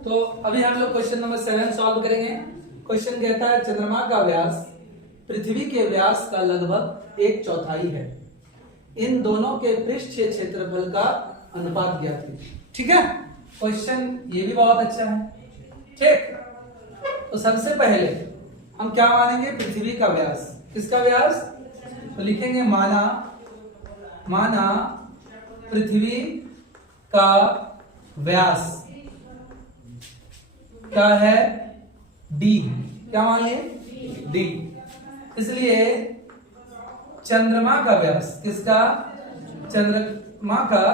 तो अभी हम लोग क्वेश्चन नंबर 7 सॉल्व करेंगे। क्वेश्चन कहता है चंद्रमा का व्यास पृथ्वी के व्यास का लगभग 1/4 है। इन दोनों के पृष्ठीय क्षेत्रफल का अनुपात ज्ञात कीजिए। ठीक है, क्वेश्चन ये भी बहुत अच्छा है। ठीक, तो सबसे पहले हम क्या मानेंगे, पृथ्वी का व्यास। किसका व्यास? तो लिखेंगे माना पृथ्वी का व्यास क्या है, डी। क्या मान लिए? डी। इसलिए चंद्रमा का व्यास, किसका? चंद्रमा का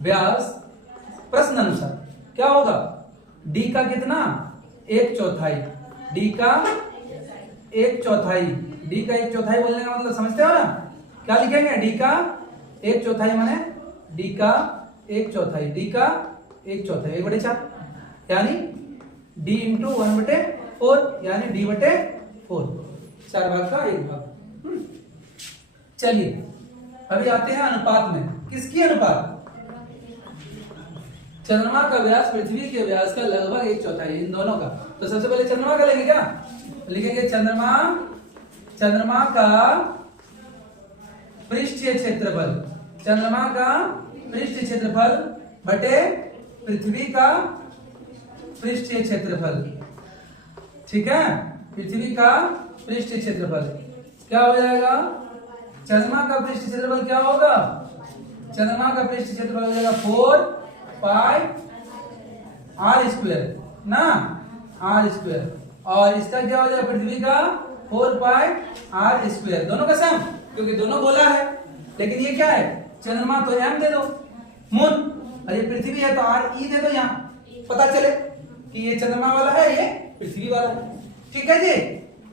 व्यास प्रश्न अनुसार क्या होगा? डी का कितना? 1/4। डी का 1/4। डी का 1/4 बोलने का मतलब समझते हो ना? क्या लिखेंगे? डी का 1/4 माने डी का 1/4। डी का 1/4 1/4 यानी डी इंटू 1/4 यानी D/4, 4 भाग का 1 भाग। चलिए अभी आते हैं अनुपात में। किसकी अनुपात? चंद्रमा का व्यास पृथ्वी के व्यास का लगभग 1/4, इन दोनों का। तो सबसे पहले चंद्रमा का लेंगे। क्या लिखेंगे? चंद्रमा का पृष्ठीय क्षेत्रफल, चंद्रमा का पृष्ठीय क्षेत्रफल बटे पृथ्वी का पृष्ठीय क्षेत्रफल। ठीक है, पृथ्वी का पृष्ठीय क्षेत्रफल क्या हो जाएगा? चंद्रमा का पृष्ठीय क्षेत्रफल क्या होगा? चंद्रमा का पृष्ठीय क्षेत्रफल हो जाएगा 4πr² ना, r²। और इसका क्या हो जाएगा? पृथ्वी का 4πr²। दोनों का सम, क्योंकि दोनों गोला है। लेकिन ये क्या है? चंद्रमा तो m दे दो, मून, और ये पृथ्वी है तो r e दे दो। यहाँ पता चले कि ये चंद्रमा वाला है, ये पृथ्वी वाला है। ठीक है जी।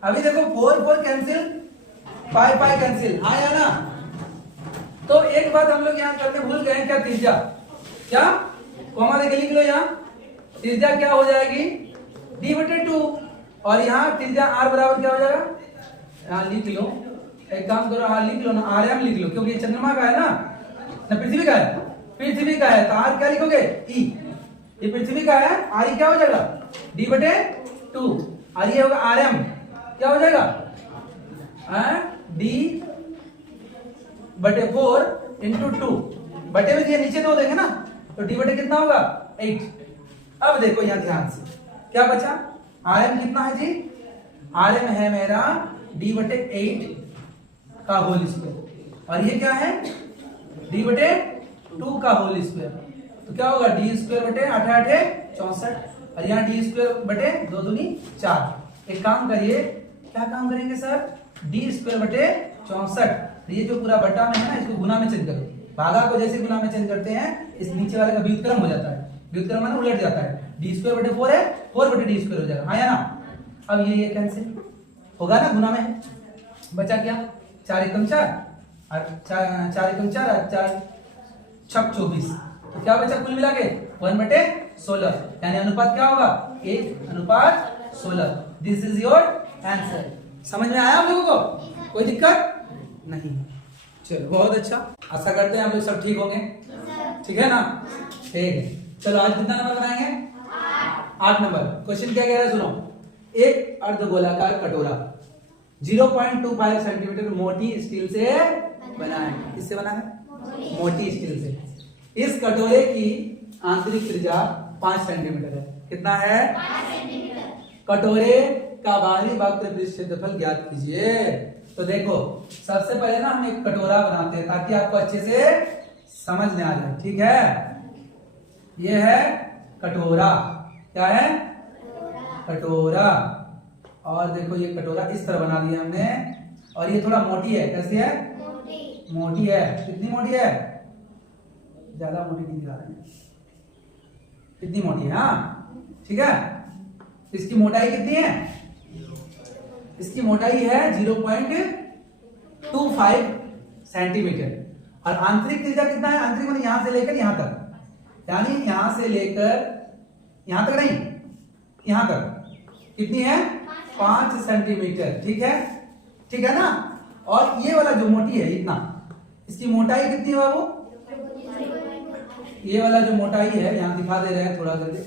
अभी देखो 4 कैंसिल, पाई कैंसिल, हाँ या ना? तो एक बात हम लोग यहाँ करते भूल गए, क्या? त्रिज्या। क्या कॉमा देके लिख लो। यहाँ त्रिज्या क्या हो जाएगी? D/2। और यहाँ त्रिज्या r बराबर क्या हो जाएगा? यहाँ लिख लो, एक काम करो, लिख लो ना, RM लिख लो, क्योंकि ये चंद्रमा का है ना पृथ्वी का है? पृथ्वी का है तो r क्या लिखोगे? E। ये पृथ्वी का है, r क्या हो जाएगा? D/2। और ये होगा RM, क्या हो जाएगा? D/4 इंटू 2 बटे में दिया, नीचे 2 देंगे ना, तो D/, कितना होगा? 8। अब देखो यहाँ ध्यान से क्या बचा? RM कितना है जी? RM है मेरा D/8 का होल स्क्वायर, और ये क्या है? D/2 का होल स्क्वायर। तो क्या होगा? D²/8 64, और यहाँ D²/2 दूनी 4। एक काम करिए, क्या काम करेंगे सर? D²/64, ये जो पूरा बटा में है ना, इसको गुना में चेंज करो। भागा को जैसे गुना में चेंज करते हैं, इस नीचे वाले का व्युत्क्रम हो जाता है। व्युत्क्रम माने उलट जाता है। D²/4 है, 4/D² हो जाएगा, हाँ या ना? अब ये कैंसिल होगा ना, गुना में बचा क्या? 4 एकम 4 और 4 एकम 4 और 4 छक 24। तो क्या बचा कुल मिला के? 1/16, यानी अनुपात क्या होगा? 1/16। This is your answer. समझ में आया आप लोगों को? कोई दिक्कत नहीं? चलो बहुत अच्छा, आशा करते हैं आप लोग सब ठीक होंगे। ठीक है ना? ठीक है, चलो आज कितना नंबर बनाएंगे? 8 नंबर। क्वेश्चन क्या कह रहा है सुनो। एक अर्धगोलाकार कटोरा 0.25 सेंटीमीटर मोटी स्टील से बना है। किससे बना है? मोटी स्टील से। इस कटोरे की आंतरिक त्रिज्या 5 सेंटीमीटर है। कितना है? 5 सेंटीमीटर। कटोरे का बाहरी वक्र पृष्ठ क्षेत्रफल ज्ञात कीजिए। तो देखो सबसे पहले ना हम एक कटोरा बनाते हैं ताकि आपको अच्छे से समझ में आ जाए। ठीक है, ये है कटोरा। क्या है? कटोरा। और देखो ये कटोरा इस तरह बना दिया हमने, और ये थोड़ा मोटी है। कैसी है? मोटी है। कितनी मोटी है? ज्यादा मोटी नहीं दिखा रहे हैं, कितनी मोटी है? हाँ ठीक है। इसकी मोटाई कितनी है? इसकी मोटाई है 0.25 सेंटीमीटर। और आंतरिक त्रिज्या कितना है? आंतरिक माने यहां से लेकर यहां तक, यानी यहां से लेकर यहां तक नहीं, यहां तक कितनी है? 5 सेंटीमीटर। ठीक है, ठीक है ना? और ये वाला जो मोटी है इतना, इसकी मोटाई कितनी है बाबू? ये वाला जो मोटाई है, यहां दिखा दे रहे हैं थोड़ा जल्दी,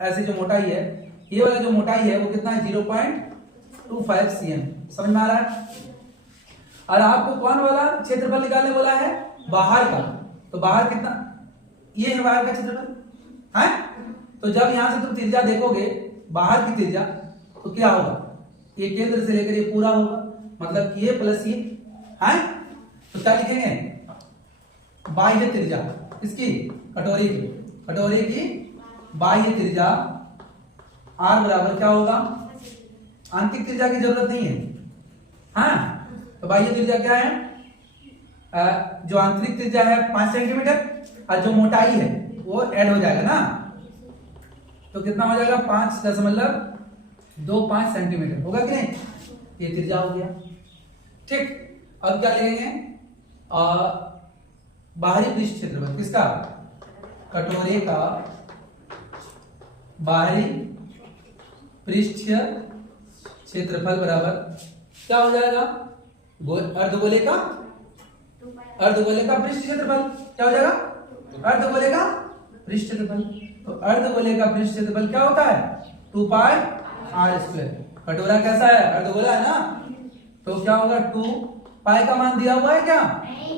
ऐसे जो मोटाई है, ये वाला जो मोटाई है वो कितना है 0.25 cm। समझ में आ रहा है? और आपको कौन वाला क्षेत्रफल निकालने बोला है? बाहर का। तो बाहर कितना, ये है बाहर का क्षेत्रफल है। तो जब यहां से तुम त्रिज्या देखोगे बाहर की त्रिज्या, तो क्या होगा, ये केंद्र से लेकर ये पूरा होगा, मतलब कि ये प्लस ये है। तो क्या लिखेंगे, बाह्य त्रिज्या इसकी कटोरी की बाह्य त्रिज्या r बराबर क्या होगा, आंतरिक त्रिज्या की जरूरत नहीं है। हाँ, तो बाह्य त्रिज्या क्या है, जो आंतरिक त्रिज्या है 5 सेंटीमीटर और जो मोटाई है वो ऐड हो जाएगा ना, तो कितना हो जाएगा 5.25 सेंटीमीटर होगा कि नहीं, ये त्रिज्या हो गया। ठीक, अब क्या लेंगे, बाहरी पृष्ठ क्षेत्रफल किसका, कटोरे का बाहरी पृष्ठ क्षेत्रफल बराबर क्या हो जाएगा, अर्धगोले का पृष्ठ क्षेत्रफल क्या हो जाएगा, अर्धगोले का पृष्ठ क्षेत्रफल। तो अर्धगोले का पृष्ठ क्षेत्रफल क्या होता है 2 पाई r²। कटोरा कैसा है, अर्धगोला है ना, तो क्या होगा 2 पाई का मान दिया हुआ है क्या,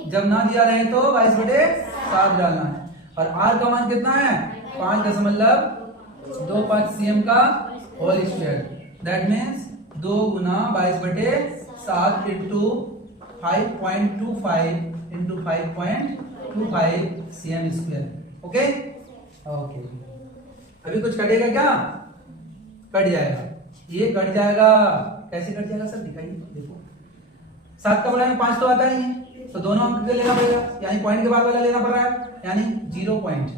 जब ना दिया रहे तो 22/7 डालना है। और r का मान कितना है 5.25 cm का होल स्क्वायर, दैट मीन्स 2 गुना 22/7 into 5.25 into 5.25 cm²। Okay okay, अभी कुछ कटेगा क्या, कट जाएगा, ये कट जाएगा। कैसे कट जाएगा सर, दिखाइए। देखो 7 का बड़ा में 5 तो आता ही है, तो दोनों अंक के लेना पड़ेगा, यानी पॉइंट के बाद वाला लेना पड़ रहा है, यानी 0 पॉइंट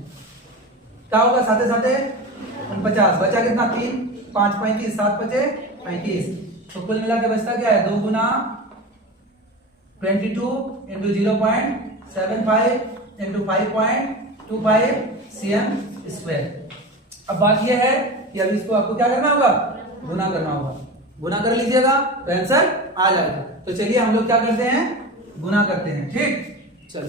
क्या होगा, साथे 49, बचा कितना 3, 5 35, 7 बचे 35। तो कुल मिला के बचता क्या है 2 गुना 22 इंटू 0.75 इंटू 5.25 cm²। अब बात यह है कि अब इसको आपको क्या करना होगा, गुना करना होगा। गुना कर लीजिएगा तो आंसर आ जाएगा। तो चलिए हम लोग क्या करते हैं, गुना करते हैं। ठीक, चलो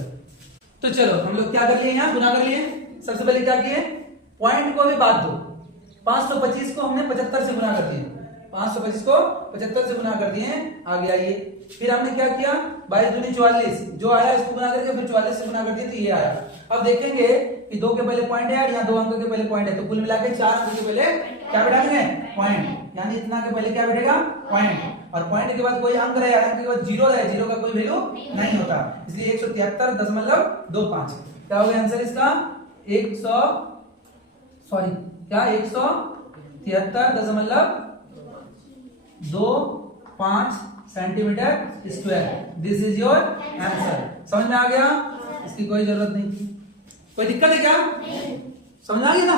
तो चलो हम लोग क्या कर लिए, यहाँ गुना कर लिए। सबसे पहले क्या किए, पॉइंट को भी बात दो, 525 को हमने 75 से गुना कर दिए, 525 को 75 से गुना कर दिए। आगे आइए, फिर हमने क्या किया 22 दूनी 44, जो आया इसको गुना करके फिर 44 से गुना कर दिए, तो ये आया। अब देखेंगे कि 2 के पहले पॉइंट है और यहाँ 2 अंक के पहले पॉइंट है, तो कुल मिलाकर 4 अंक के पहले क्या बैठाएंगे, पॉइंट, यानी इतना के पहले क्या बैठेगा, पॉइंट। और पॉइंट के बाद कोई अंक रहे, अंक के बाद 0 रहे, 0 का कोई वैल्यू नहीं होता, इसलिए 173.25 क्या हो गया आंसर इसका, 173.25 centimetre square. This is your answer. समझ में आ गया, इसकी कोई जरूरत नहीं थी, कोई दिक्कत है क्या, समझ आ गया ना।